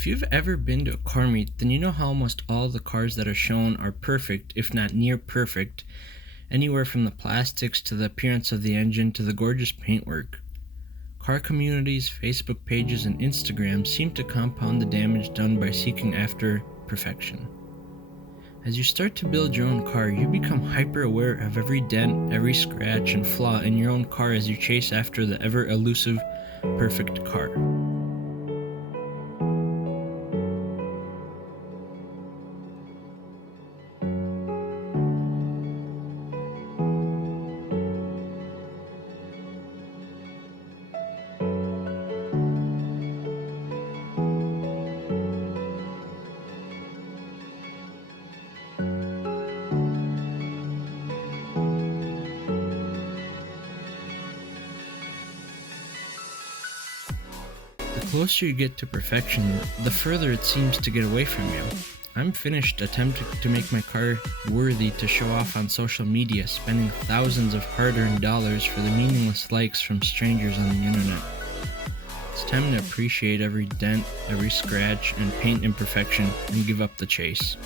If you've ever been to a car meet, then you know how almost all the cars that are shown are perfect, if not near perfect, anywhere from the plastics to the appearance of the engine to the gorgeous paintwork. Car communities, Facebook pages, and Instagram seem to compound the damage done by seeking after perfection. As you start to build your own car, you become hyper aware of every dent, every scratch, and flaw in your own car as you chase after the ever elusive perfect car. The closer you get to perfection, the further it seems to get away from you. I'm finished attempting to make my car worthy to show off on social media, spending thousands of hard-earned dollars for the meaningless likes from strangers on the internet. It's time to appreciate every dent, every scratch, and paint imperfection and give up the chase.